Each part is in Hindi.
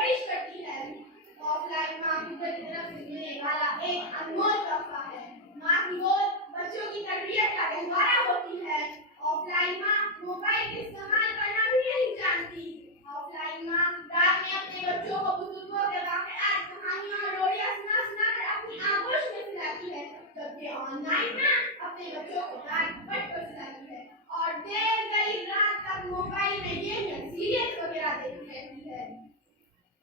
परवरिश करती है। ऑफलाइन माँ की तरफ से मिलने वाला एक अनमोल तोहफा है। माँ की गोद बच्चों की तरबियत का गहवारा होती है। ऑफलाइन माँ मोबाइल का इस्तेमाल करना भी नहीं जानती। ऑफलाइन माँ रात में अपने बच्चों को बुजुर्गों के वाक़यात, कहानियाँ और लोरियाँ सुना सुनाकर अपनी आगोश में सुलाती है, जबकि ऑनलाइन माँ अपने बच्चों को डांट डपट कर सुलाती है और देर गई रात तक मोबाइल में गेम या सीरियल वगैरह देखती रहती है।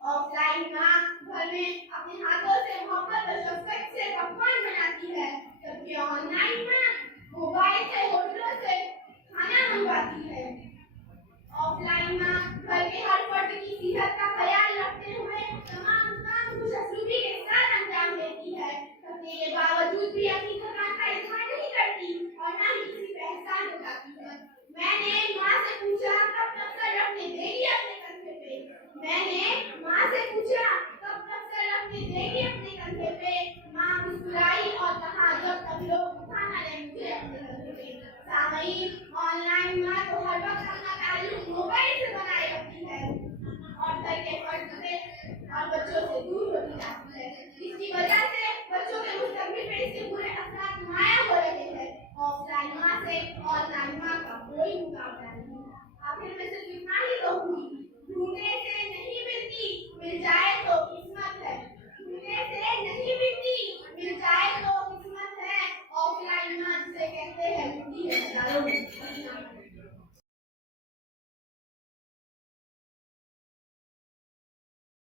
ऑफलाइन माँ घर में अपने हाथों से मोहब्बत और शफ़क़त से पकवान बनाती है, जबकि ऑनलाइन माँ मोबाइल से होटलों से खाना मंगवाती है। ऑफलाइन माँ घर के हर फर्द की सेहत का ख्याल रखते हुए तमाम काम खुशअस्लूबी के साथ अंजाम देती है। करने के बावजूद भी अपनी थकान का इज़हार नहीं करती और न ही किसी पे एहसान जताती है। मैंने माँ से पूछा कब तक सर रखने देगी अपने कंधे पे। कंधे पे। माँ मुस्कुराई और कहा जब तक लोग उठा न लें मुझे अपने कंधे पे। सामईन, ऑनलाइन माँ तो हर वक्त अपना ताल्लुक मोबाइल से बनाए रखती है और घर के फर्द से और बच्चों से दूर होती जाती है। इसकी वजह से बच्चों के मुस्तकबिल पे इसके बुरे असर नुमाया हो रहे हैं। ऑफलाइन माँ से ऑनलाइन माँ का कोई मुकाबला नहीं। आखिर में सिर्फ इतना ही कहूँगी, ढूंढने से नहीं मिलती, मिल जाए तो किस्मत है। ढूंढने से नहीं मिलती,